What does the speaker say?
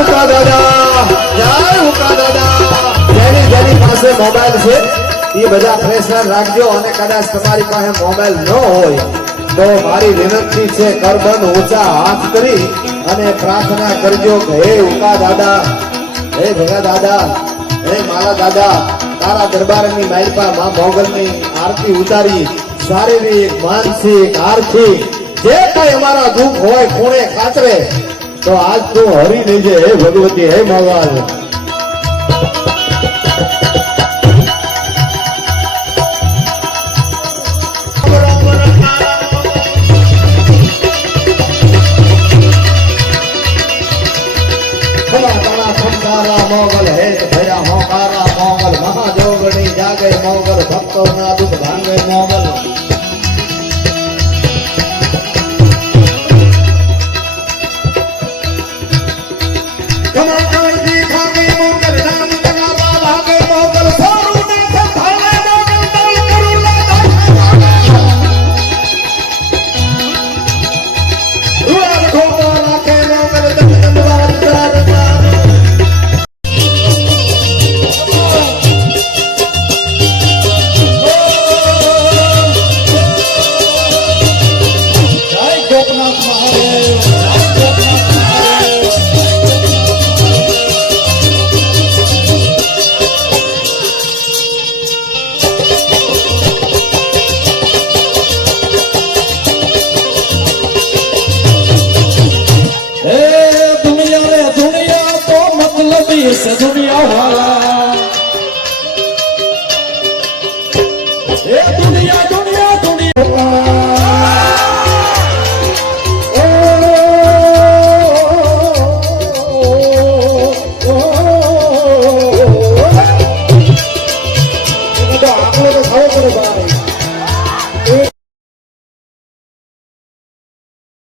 ઉકા દાદા, જય ઉકા દાદા. જેની પાસે મોબાઈલ છે એ બધા ફ્રેશનર રાખજો અને કદાચ તમારી પાસે મોબાઈલ ન હોય તો મારી વિનંતી છે કરબંધ ઊંચા હાથ કરી અને પ્રાર્થના કરજો કે હે ઉકા દાદા, હે ભગા દાદા, હે માલા દાદા, તારા દરબારની માલપા માં મોગલની આરતી ઉતારી શારીરિક માનસિક આર્થિક જે કઈ અમારા દુઃખ હોય ખૂણે ખાતરે તો આજ તું હરી લેજે હે ભગવતી, હે મોગલ. મોગલ હેત ભર્યા હોકારા મોગલ મહાજોગણી જાગે મોગલ ભક્તો ના દુઃખ ભાંગે મોગલ. दुनिया वाला ए दुनिया दुनिया दुनिया आंकड़ों को खाओ करो भाई.